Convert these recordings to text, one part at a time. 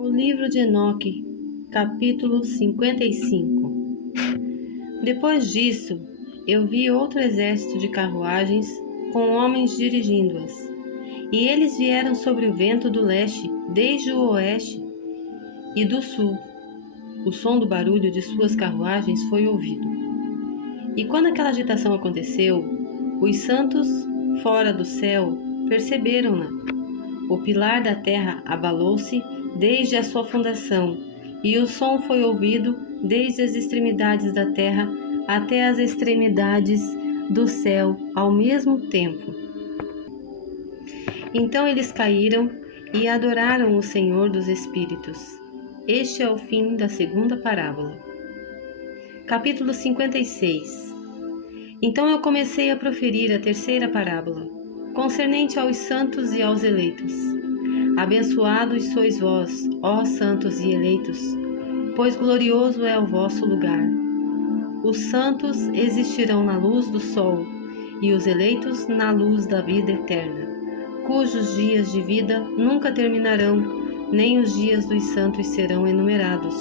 O livro de Enoque, capítulo 55. Depois disso, eu vi outro exército de carruagens com homens dirigindo-as, e eles vieram sobre o vento do leste, desde o oeste e do sul. O som do barulho de suas carruagens foi ouvido. E quando aquela agitação aconteceu, os santos fora do céu perceberam-na. O pilar da terra abalou-se desde a sua fundação, e o som foi ouvido desde as extremidades da terra até as extremidades do céu ao mesmo tempo. Então eles caíram e adoraram o Senhor dos Espíritos. Este é o fim da segunda parábola. Capítulo 56. Então eu comecei a proferir a terceira parábola, concernente aos santos e aos eleitos. Abençoados sois vós, ó santos e eleitos, pois glorioso é o vosso lugar. Os santos existirão na luz do sol, e os eleitos na luz da vida eterna, cujos dias de vida nunca terminarão, nem os dias dos santos serão enumerados,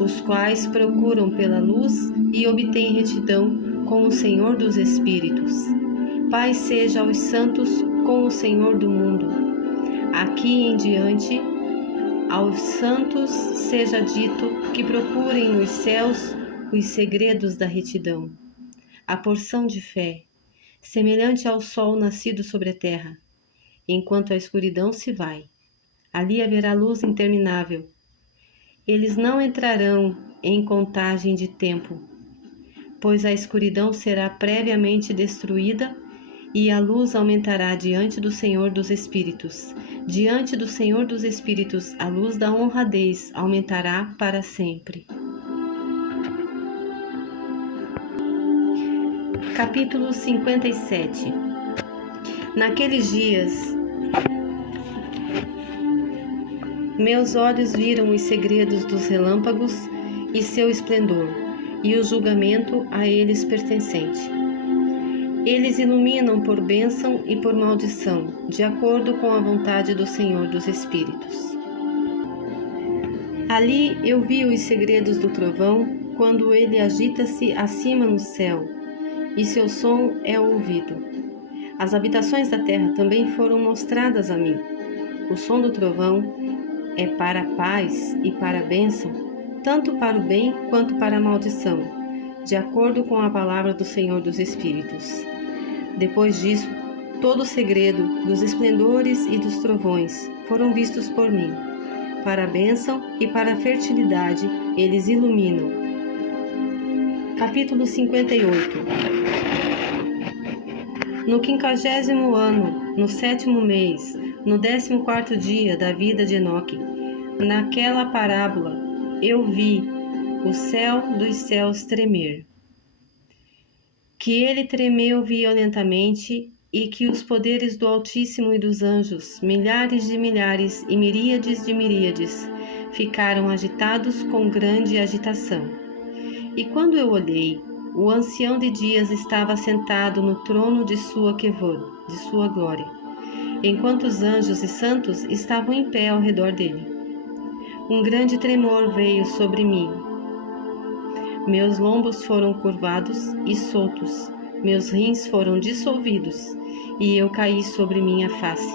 os quais procuram pela luz e obtêm retidão com o Senhor dos Espíritos. Paz seja aos santos com o Senhor do mundo. Aqui em diante, aos santos seja dito que procurem nos céus os segredos da retidão, a porção de fé, semelhante ao sol nascido sobre a terra. Enquanto a escuridão se vai, ali haverá luz interminável. Eles não entrarão em contagem de tempo, pois a escuridão será previamente destruída e a luz aumentará diante do Senhor dos Espíritos. Diante do Senhor dos Espíritos, a luz da honradez aumentará para sempre. Capítulo 57. Naqueles dias, meus olhos viram os segredos dos relâmpagos e seu esplendor, e o julgamento a eles pertencente. Eles iluminam por bênção e por maldição, de acordo com a vontade do Senhor dos Espíritos. Ali eu vi os segredos do trovão, quando ele agita-se acima no céu, e seu som é ouvido. As habitações da terra também foram mostradas a mim. O som do trovão é para a paz e para a bênção, tanto para o bem quanto para a maldição, de acordo com a palavra do Senhor dos Espíritos. Depois disso, todo o segredo dos esplendores e dos trovões foram vistos por mim. Para a bênção e para a fertilidade eles iluminam. Capítulo 58. No 50º ano, no 7º mês, no 14º dia da vida de Enoque, naquela parábola, eu vi o céu dos céus tremer, que ele tremeu violentamente e que os poderes do Altíssimo e dos anjos, milhares de milhares e miríades de miríades, ficaram agitados com grande agitação. E quando eu olhei, o ancião de dias estava sentado no trono de sua quevod, de sua glória, enquanto os anjos e santos estavam em pé ao redor dele. Um grande tremor veio sobre mim. Meus lombos foram curvados e soltos, meus rins foram dissolvidos, e eu caí sobre minha face.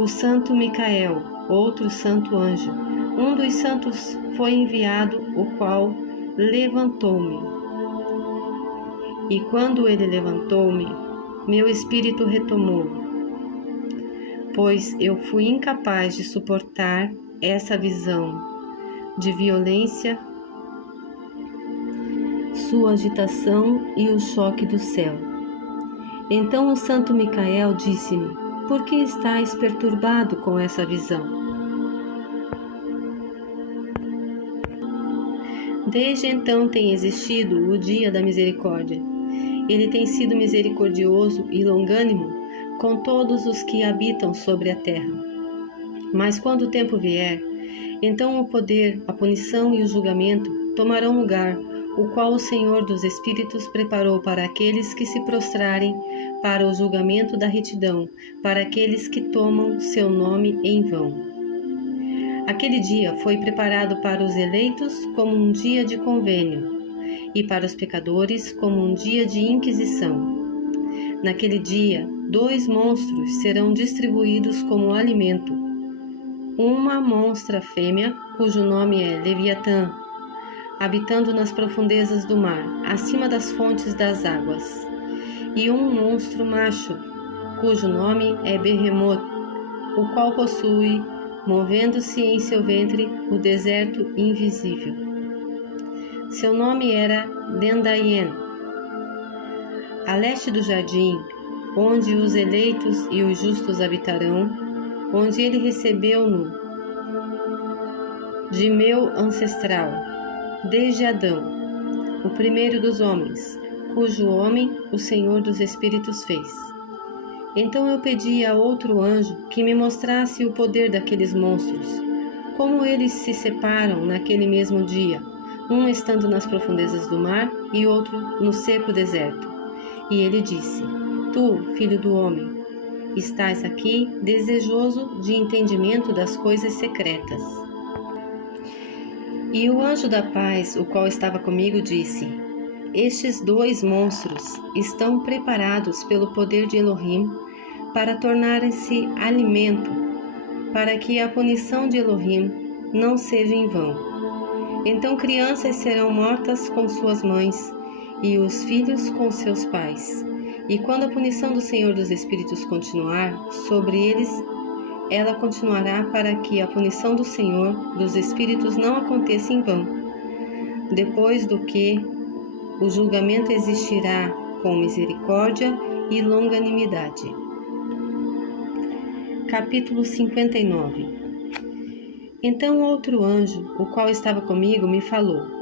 O santo Micael, outro santo anjo, um dos santos, foi enviado, o qual levantou-me. E quando ele levantou-me, meu espírito retomou, pois eu fui incapaz de suportar essa visão de violência, sua agitação e o choque do céu. Então o santo Micael disse-me: por que estais perturbado com essa visão? Desde então tem existido o dia da misericórdia. Ele tem sido misericordioso e longânimo com todos os que habitam sobre a terra. Mas quando o tempo vier, então o poder, a punição e o julgamento tomarão lugar, o qual o Senhor dos Espíritos preparou para aqueles que se prostrarem para o julgamento da retidão, para aqueles que tomam seu nome em vão. Aquele dia foi preparado para os eleitos como um dia de convênio, e para os pecadores como um dia de inquisição. Naquele dia, 2 monstros serão distribuídos como alimento. Uma monstra fêmea, cujo nome é Leviatã, habitando nas profundezas do mar, acima das fontes das águas, e um monstro macho, cujo nome é Behemoth, o qual possui, movendo-se em seu ventre, o deserto invisível. Seu nome era Dendaien. A leste do jardim, onde os eleitos e os justos habitarão, onde ele recebeu-no de meu ancestral, desde Adão, o primeiro dos homens, cujo homem o Senhor dos Espíritos fez. Então eu pedi a outro anjo que me mostrasse o poder daqueles monstros, como eles se separam naquele mesmo dia, um estando nas profundezas do mar e outro no seco deserto. E ele disse: Tu, filho do homem, estás aqui desejoso de entendimento das coisas secretas. E o anjo da paz, o qual estava comigo, disse: Estes 2 monstros estão preparados pelo poder de Elohim para tornarem-se alimento, para que a punição de Elohim não seja em vão. Então crianças serão mortas com suas mães, e os filhos com seus pais. E quando a punição do Senhor dos Espíritos continuar sobre eles, ela continuará para que a punição do Senhor dos Espíritos não aconteça em vão. Depois do que o julgamento existirá com misericórdia e longanimidade. Capítulo 59. Então outro anjo, o qual estava comigo, me falou,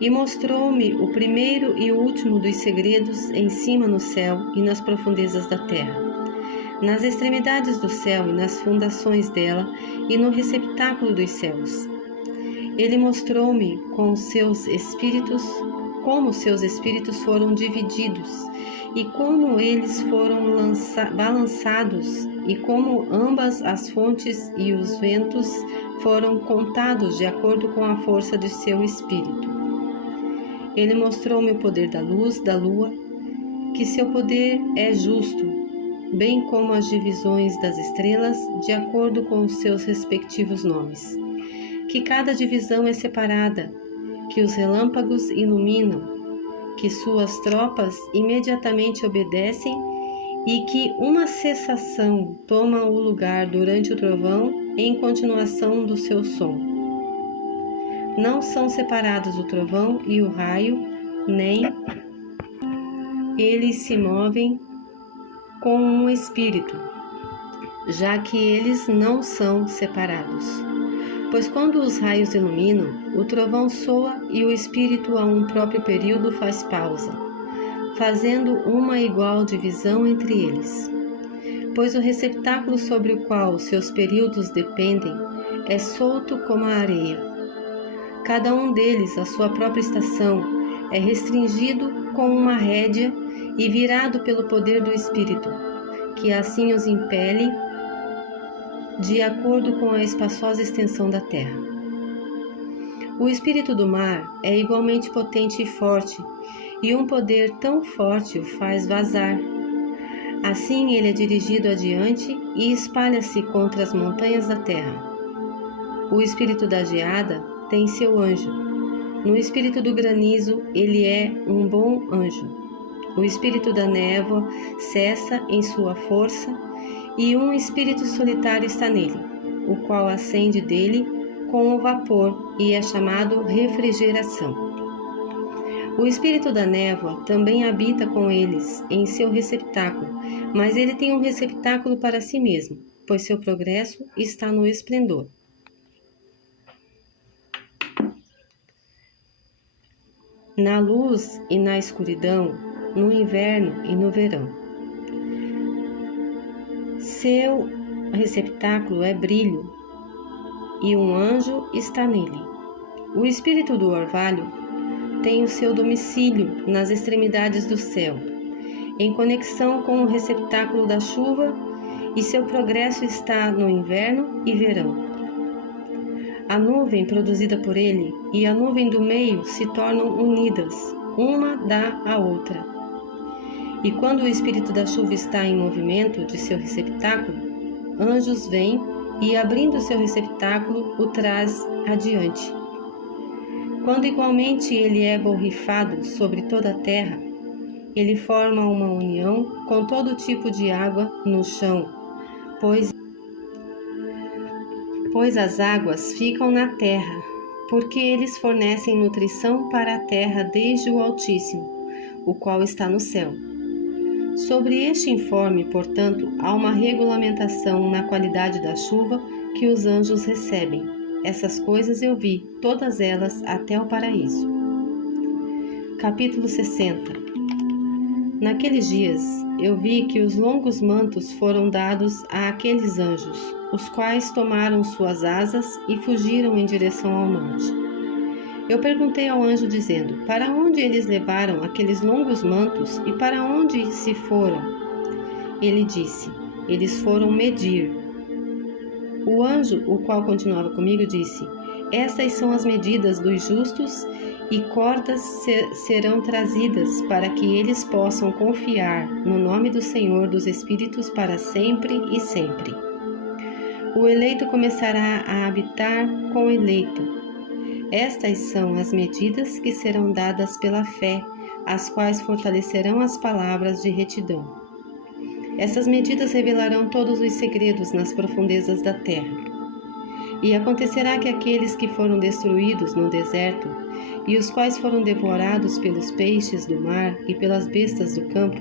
e mostrou-me o primeiro e o último dos segredos em cima no céu e nas profundezas da terra, nas extremidades do céu e nas fundações dela e no receptáculo dos céus. Ele mostrou-me como seus espíritos foram divididos e como eles foram balançados e como ambas as fontes e os ventos foram contados de acordo com a força de seu espírito. Ele mostrou-me o poder da luz, da lua, que seu poder é justo, bem como as divisões das estrelas, de acordo com os seus respectivos nomes. Que cada divisão é separada, que os relâmpagos iluminam, que suas tropas imediatamente obedecem e que uma cessação toma o lugar durante o trovão em continuação do seu som. Não são separados o trovão e o raio, nem eles se movem com um espírito, já que eles não são separados. Pois quando os raios iluminam, o trovão soa e o espírito a um próprio período faz pausa, fazendo uma igual divisão entre eles. Pois o receptáculo sobre o qual seus períodos dependem é solto como a areia. Cada um deles, a sua própria estação, é restringido com uma rédea e virado pelo poder do Espírito, que assim os impele de acordo com a espaçosa extensão da terra. O espírito do mar é igualmente potente e forte, e um poder tão forte o faz vazar. Assim ele é dirigido adiante e espalha-se contra as montanhas da terra. O espírito da geada tem seu anjo. No espírito do granizo, ele é um bom anjo. O espírito da névoa cessa em sua força, e um espírito solitário está nele, o qual ascende dele com o vapor e é chamado refrigeração. O espírito da névoa também habita com eles em seu receptáculo, mas ele tem um receptáculo para si mesmo, pois seu progresso está no esplendor. Na luz e na escuridão, no inverno e no verão. Seu receptáculo é brilho, e um anjo está nele. O espírito do orvalho tem o seu domicílio nas extremidades do céu, em conexão com o receptáculo da chuva, e seu progresso está no inverno e verão. A nuvem produzida por ele e a nuvem do meio se tornam unidas, uma dá à outra. E quando o espírito da chuva está em movimento de seu receptáculo, anjos vêm e, abrindo seu receptáculo, o traz adiante. Quando igualmente ele é borrifado sobre toda a terra, ele forma uma união com todo tipo de água no chão, pois as águas ficam na terra, porque eles fornecem nutrição para a terra desde o Altíssimo, o qual está no céu. Sobre este informe, portanto, há uma regulamentação na qualidade da chuva que os anjos recebem. Essas coisas eu vi, todas elas até o paraíso. Capítulo 60. Naqueles dias, eu vi que os longos mantos foram dados àqueles anjos, os quais tomaram suas asas e fugiram em direção ao norte. Eu perguntei ao anjo dizendo, para onde eles levaram aqueles longos mantos e para onde se foram? Ele disse, eles foram medir. O anjo, o qual continuava comigo, disse, estas são as medidas dos justos e cordas serão trazidas para que eles possam confiar no nome do Senhor dos Espíritos para sempre e sempre. O eleito começará a habitar com o eleito. Estas são as medidas que serão dadas pela fé, as quais fortalecerão as palavras de retidão. Essas medidas revelarão todos os segredos nas profundezas da terra. E acontecerá que aqueles que foram destruídos no deserto, e os quais foram devorados pelos peixes do mar e pelas bestas do campo,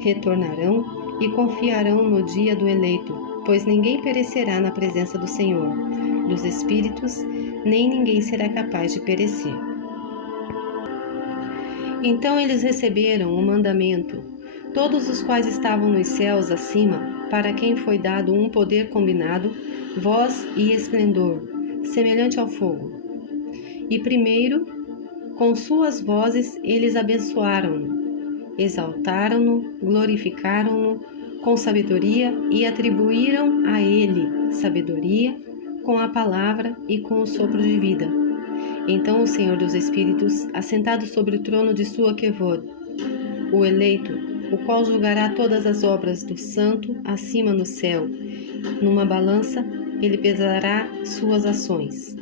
retornarão e confiarão no dia do eleito, pois ninguém perecerá na presença do Senhor, dos Espíritos, nem ninguém será capaz de perecer. Então eles receberam o mandamento, todos os quais estavam nos céus acima, para quem foi dado um poder combinado, voz e esplendor, semelhante ao fogo. E primeiro, com suas vozes, eles abençoaram-no, exaltaram-no, glorificaram-no com sabedoria e atribuíram a ele sabedoria com a palavra e com o sopro de vida. Então o Senhor dos Espíritos, assentado sobre o trono de sua Kevod, o eleito, o qual julgará todas as obras do santo acima no céu, numa balança ele pesará suas ações.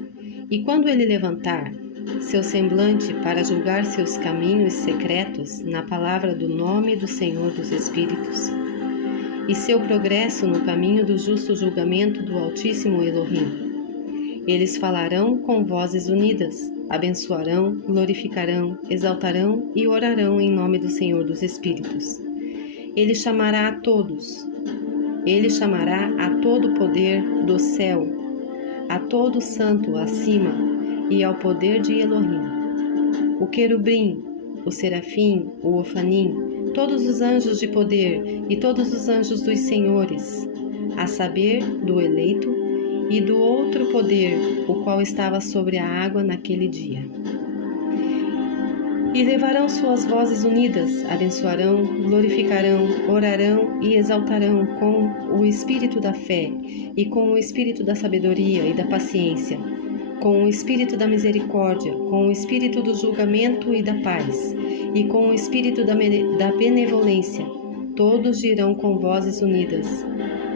E quando ele levantar seu semblante para julgar seus caminhos secretos na palavra do nome do Senhor dos Espíritos, e seu progresso no caminho do justo julgamento do Altíssimo Elohim, eles falarão com vozes unidas, abençoarão, glorificarão, exaltarão e orarão em nome do Senhor dos Espíritos. Ele chamará a todos. Ele chamará a todo poder do céu, a todo santo acima e ao poder de Elohim. O querubim, o serafim, o ofanim, todos os anjos de poder e todos os anjos dos senhores, a saber, do eleito e do outro poder, o qual estava sobre a água naquele dia. E levarão suas vozes unidas, abençoarão, glorificarão, orarão e exaltarão com o espírito da fé e com o espírito da sabedoria e da paciência, com o espírito da misericórdia, com o espírito do julgamento e da paz, e com o espírito da benevolência. Todos dirão com vozes unidas: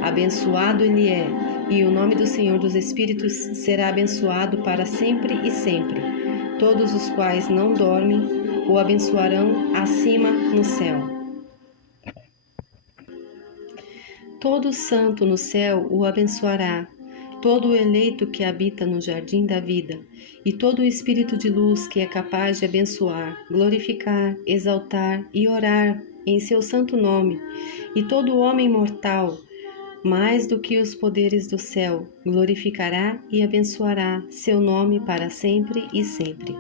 abençoado ele é, e o nome do Senhor dos Espíritos será abençoado para sempre e sempre. Todos os quais não dormem o abençoarão acima no céu. Todo santo no céu o abençoará, todo o eleito que habita no jardim da vida, e todo o espírito de luz que é capaz de abençoar, glorificar, exaltar e orar em seu santo nome, e todo homem mortal, mais do que os poderes do céu, glorificará e abençoará seu nome para sempre e sempre.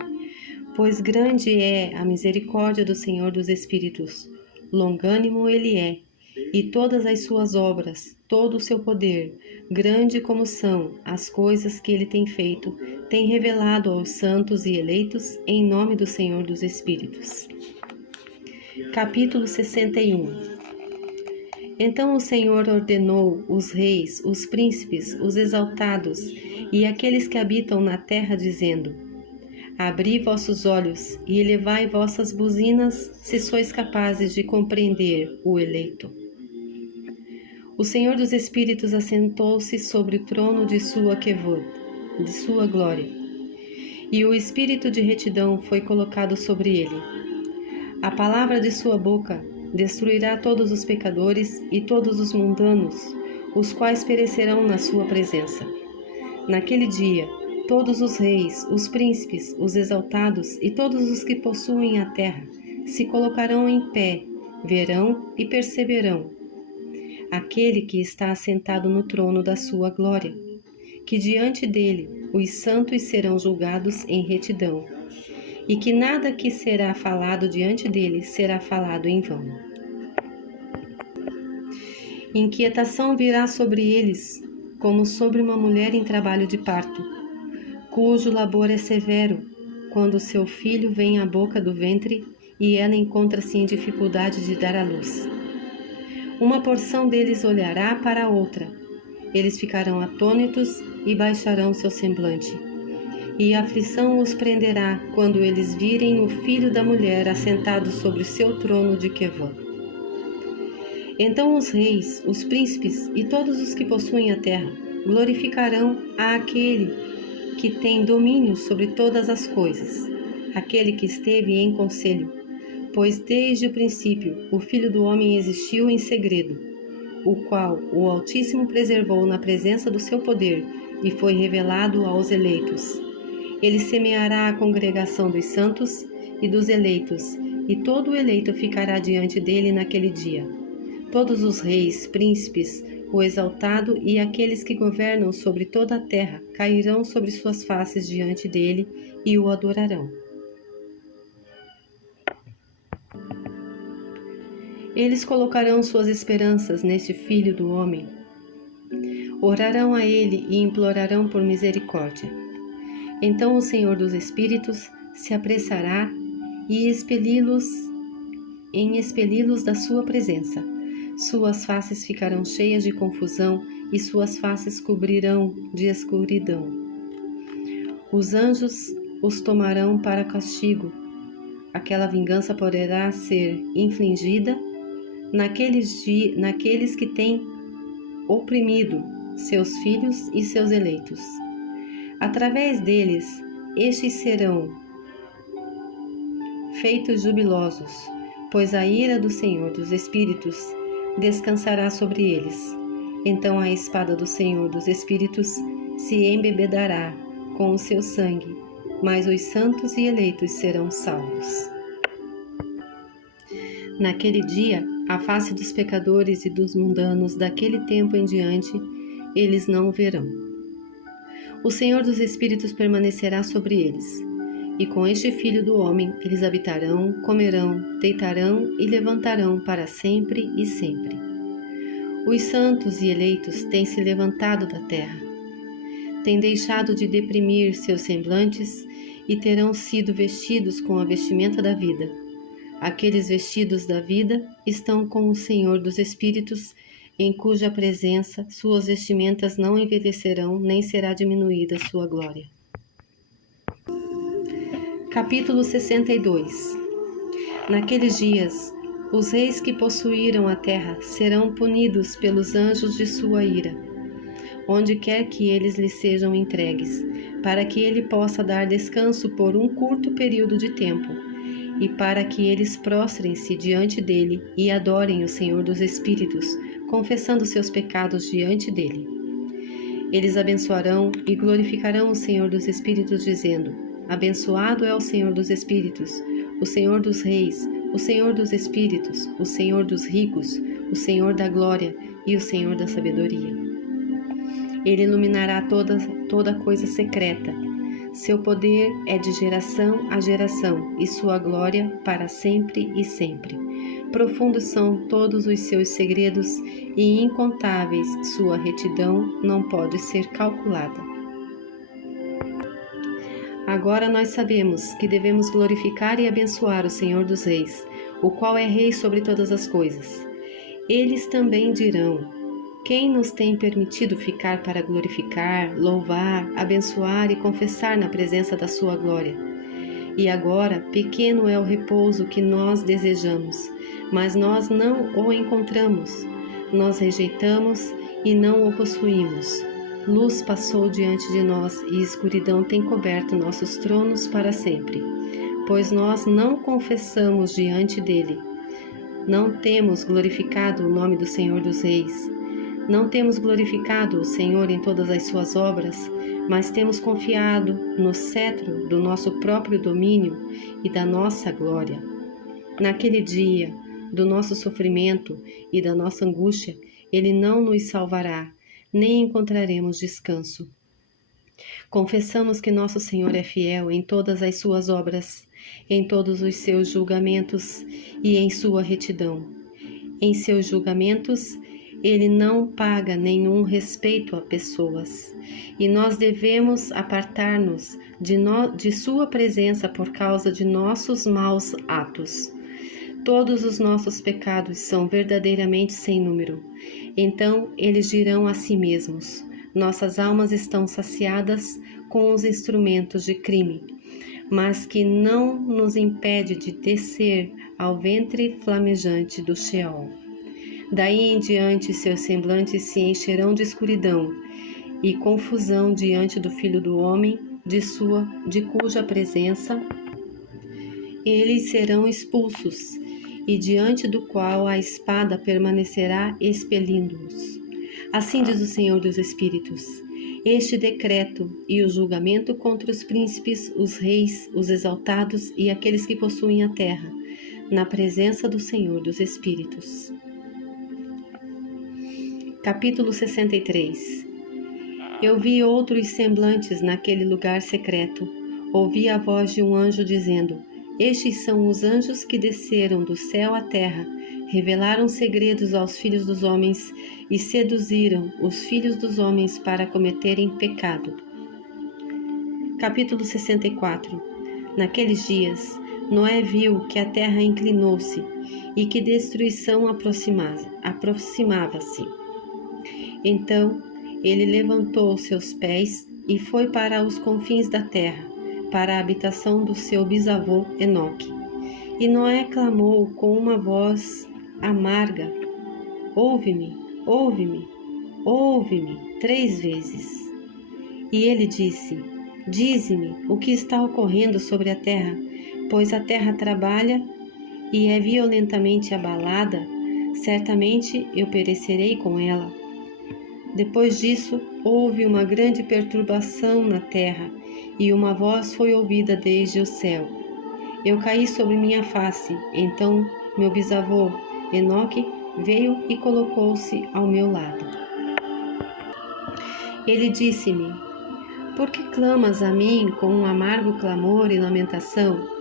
Pois grande é a misericórdia do Senhor dos Espíritos, longânimo ele é, e todas as suas obras, todo o seu poder, grande como são as coisas que ele tem feito, tem revelado aos santos e eleitos em nome do Senhor dos Espíritos. Capítulo 61. Então o Senhor ordenou os reis, os príncipes, os exaltados e aqueles que habitam na terra, dizendo: Abri vossos olhos e elevai vossas buzinas, se sois capazes de compreender o eleito. O Senhor dos Espíritos assentou-se sobre o trono de sua quevod, de sua glória, e o Espírito de retidão foi colocado sobre ele. A palavra de sua boca destruirá todos os pecadores e todos os mundanos, os quais perecerão na sua presença. Naquele dia, todos os reis, os príncipes, os exaltados e todos os que possuem a terra se colocarão em pé, verão e perceberão aquele que está assentado no trono da sua glória, que diante dele os santos serão julgados em retidão, e que nada que será falado diante dele será falado em vão. Inquietação virá sobre eles, como sobre uma mulher em trabalho de parto, cujo labor é severo, quando seu filho vem à boca do ventre e ela encontra-se em dificuldade de dar à luz. Uma porção deles olhará para a outra, eles ficarão atônitos e baixarão seu semblante, e a aflição os prenderá quando eles virem o filho da mulher assentado sobre seu trono de quevod. Então os reis, os príncipes e todos os que possuem a terra glorificarão àquele que tem domínio sobre todas as coisas, aquele que esteve em conselho, pois desde o princípio o Filho do Homem existiu em segredo, o qual o Altíssimo preservou na presença do seu poder e foi revelado aos eleitos. Ele semeará a congregação dos santos e dos eleitos, e todo o eleito ficará diante dele naquele dia. Todos os reis, príncipes, o exaltado e aqueles que governam sobre toda a terra cairão sobre suas faces diante dele e o adorarão. Eles colocarão suas esperanças neste Filho do Homem. Orarão a ele e implorarão por misericórdia. Então o Senhor dos Espíritos se apressará em expeli-los da sua presença. Suas faces ficarão cheias de confusão e suas faces cobrirão de escuridão. Os anjos os tomarão para castigo. Aquela vingança poderá ser infligida naqueles que têm oprimido seus filhos e seus eleitos. Através deles, estes serão feitos jubilosos, pois a ira do Senhor dos Espíritos descansará sobre eles. Então a espada do Senhor dos Espíritos se embebedará com o seu sangue, mas os santos e eleitos serão salvos. Naquele dia, a face dos pecadores e dos mundanos daquele tempo em diante, eles não o verão. O Senhor dos Espíritos permanecerá sobre eles, e com este Filho do Homem eles habitarão, comerão, deitarão e levantarão para sempre e sempre. Os santos e eleitos têm se levantado da terra, têm deixado de deprimir seus semblantes e terão sido vestidos com a vestimenta da vida. Aqueles vestidos da vida estão com o Senhor dos Espíritos, em cuja presença suas vestimentas não envelhecerão, nem será diminuída sua glória. Capítulo 62. Naqueles dias, os reis que possuíram a terra serão punidos pelos anjos de sua ira, onde quer que eles lhe sejam entregues, para que ele possa dar descanso por um curto período de tempo, e para que eles prostrem-se diante dele e adorem o Senhor dos Espíritos, confessando seus pecados diante dele. Eles abençoarão e glorificarão o Senhor dos Espíritos, dizendo: Abençoado é o Senhor dos Espíritos, o Senhor dos Reis, o Senhor dos Espíritos, o Senhor dos ricos, o Senhor da glória e o Senhor da sabedoria. Ele iluminará toda coisa secreta. Seu poder é de geração a geração, e sua glória para sempre e sempre. Profundos são todos os seus segredos, e incontáveis sua retidão não pode ser calculada. Agora nós sabemos que devemos glorificar e abençoar o Senhor dos Reis, o qual é Rei sobre todas as coisas. Eles também dirão: quem nos tem permitido ficar para glorificar, louvar, abençoar e confessar na presença da sua glória? E agora, pequeno é o repouso que nós desejamos, mas nós não o encontramos. Nós rejeitamos e não o possuímos. Luz passou diante de nós e escuridão tem coberto nossos tronos para sempre, pois nós não confessamos diante dele. Não temos glorificado o nome do Senhor dos Reis. Não temos glorificado o Senhor em todas as suas obras, mas temos confiado no cetro do nosso próprio domínio e da nossa glória. Naquele dia, do nosso sofrimento e da nossa angústia, Ele não nos salvará, nem encontraremos descanso. Confessamos que nosso Senhor é fiel em todas as suas obras, em todos os seus julgamentos e em sua retidão. Em seus julgamentos, Ele não paga nenhum respeito a pessoas, e nós devemos apartar-nos de sua presença por causa de nossos maus atos. Todos os nossos pecados são verdadeiramente sem número. Então eles dirão a si mesmos: nossas almas estão saciadas com os instrumentos de crime, mas que não nos impede de descer ao ventre flamejante do Sheol. Daí em diante seus semblantes se encherão de escuridão e confusão diante do Filho do Homem, de cuja presença eles serão expulsos, e diante do qual a espada permanecerá expelindo-os. Assim diz o Senhor dos Espíritos: este decreto e o julgamento contra os príncipes, os reis, os exaltados e aqueles que possuem a terra, na presença do Senhor dos Espíritos. Capítulo 63. Eu vi outros semblantes naquele lugar secreto. Ouvi a voz de um anjo dizendo: estes são os anjos que desceram do céu à terra, revelaram segredos aos filhos dos homens e seduziram os filhos dos homens para cometerem pecado. Capítulo 64. Naqueles dias, Noé viu que a terra inclinou-se e que destruição aproximava-se. Então ele levantou seus pés e foi para os confins da terra, para a habitação do seu bisavô Enoque. E Noé clamou com uma voz amarga: ouve-me, ouve-me, ouve-me, 3 vezes. E ele disse: dize-me o que está ocorrendo sobre a terra, pois a terra trabalha e é violentamente abalada, certamente eu perecerei com ela. Depois disso, houve uma grande perturbação na terra, e uma voz foi ouvida desde o céu: eu caí sobre minha face. Então meu bisavô Enoque veio e colocou-se ao meu lado. Ele disse-me: por que clamas a mim com um amargo clamor e lamentação?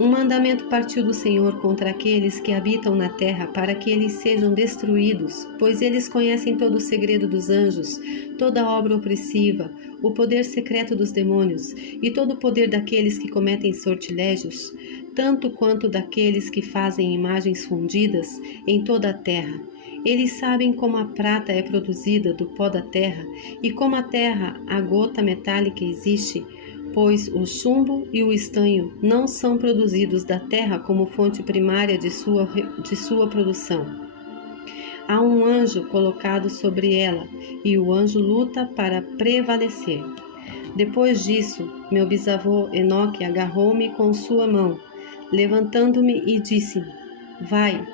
Um mandamento partiu do Senhor contra aqueles que habitam na terra, para que eles sejam destruídos, pois eles conhecem todo o segredo dos anjos, toda a obra opressiva, o poder secreto dos demônios e todo o poder daqueles que cometem sortilégios, tanto quanto daqueles que fazem imagens fundidas em toda a terra. Eles sabem como a prata é produzida do pó da terra e como a terra, a gota metálica existe, pois o chumbo e o estanho não são produzidos da terra como fonte primária de sua produção. Há um anjo colocado sobre ela, e o anjo luta para prevalecer. Depois disso, meu bisavô Enoque agarrou-me com sua mão, levantando-me e disse-me: vai,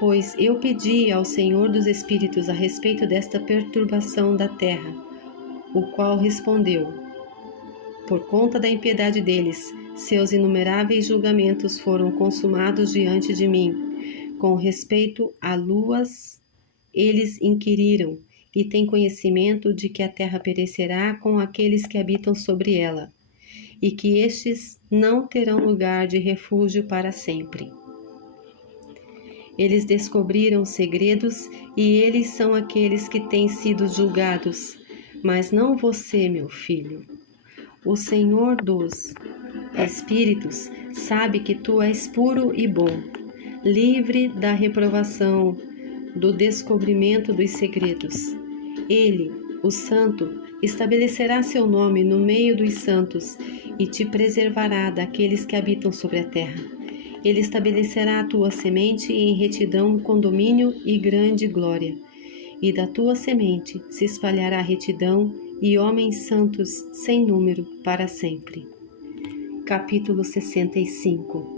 pois eu pedi ao Senhor dos Espíritos a respeito desta perturbação da terra, o qual respondeu: por conta da impiedade deles, seus inumeráveis julgamentos foram consumados diante de mim. Com respeito a luas, eles inquiriram, e têm conhecimento de que a terra perecerá com aqueles que habitam sobre ela, e que estes não terão lugar de refúgio para sempre. Eles descobriram segredos, e eles são aqueles que têm sido julgados, mas não você, meu filho. O Senhor dos Espíritos sabe que tu és puro e bom. livre da reprovação, do descobrimento dos segredos. Ele, o Santo, estabelecerá seu nome no meio dos santos e te preservará daqueles que habitam sobre a terra. Ele estabelecerá a tua semente em retidão com domínio e grande glória. E da tua semente se espalhará retidão e homens santos sem número para sempre. Capítulo 65.